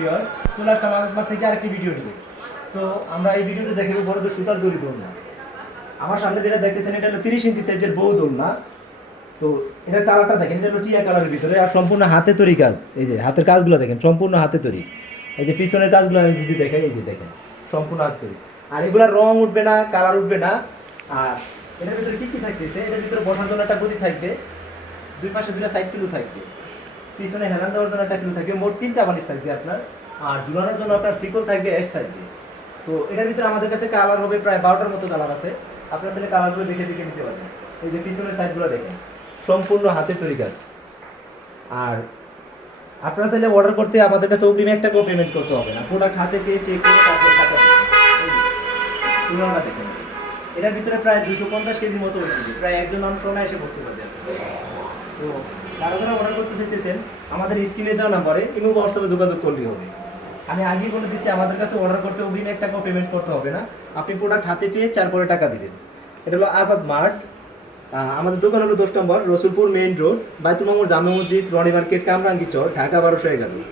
Viewers, চলে আসলাম আমার থেকে আরেকটি ভিডিও নিয়ে। তো আমরা এই ভিডিওতে দেখাবো বড়দের সুতার দড়ি দোলনা। আমার সামনে যেটা দেখতেছেন এটা হলো 30 ইঞ্চি সাইজের বউ দোলনা। তো এটা কালারটা দেখেন, এটা হলো টিয়া কালারের ভিতরে আর সম্পূর্ণ হাতে তৈরি কাজ। এই যে হাতের কাজগুলো দেখেন, সম্পূর্ণ হাতে তৈরি। এই যে পিছনের কাজগুলো আমি যদি দেখাই, এই যে দেখেন সম্পূর্ণ হাতে তৈরি। আর এগুলা রং উঠবে না, কালার উঠবে না। আর এটার ভিতরে কি কি থাকতেছে, এটার ভিতরে বসার জন্য একটা গদি থাকবে, দুই পাশে দুইটা সাইড পিলু থাকবে, পিছনে হেলান দেওয়ার জন্য একটা পিলু থাকবে, মোট 3টা বালিশ থাকবে আপনার। আর ঝুলানোর জন্য আপনার সিকল থাকবে, এস থাকবে। তো এটার ভিতরে আমাদের কাছে কালার হবে প্রায় 12টার মতো কালার আছে। আপনার তাহলে কালারগুলো দেখে দেখে নিতে পারবেন। এই যে পিছনের সাইডগুলো দেখেন, সম্পূর্ণ হাতে তৈরি কাজ। আর আপনারা চাইলে অর্ডার করতে আমাদের কাছে অগ্রিম 1 টাকাও পেমেন্ট করতে হবে না, প্রোডাক্ট হাতে পেয়ে চেক করে তারপরে টাকা দিবেন। তুলনাটা দেখেন, এটার ভিতরে প্রায় 250 কেজি মতো উঠবে, প্রায় একজন মানুষ এসে বসতে পারবে। তো যারা যারা অর্ডার করতে চাইতেছেন আমাদের স্ক্রিনে দেওয়া নাম্বারে ইমো হোয়াটসঅ্যাপে যোগাযোগ করলেই হবে। আমি আগেই বলে দিচ্ছি, আমাদের কাছে অর্ডার করতে অগ্রিম 1 টাকাও পেমেন্ট করতে হবে না, আপনি প্রোডাক্ট হাতে পেয়ে তারপরে টাকা দিবেন। এটা হলো আজাদ মার্ট। আমাদের দোকান হলো 10 নম্বর রসুলপুর মেইন রোড, বাইতুল মামুর জামে মসজিদ, রনি মার্কেট, কামরাঙ্গি চর, ঢাকা 1211।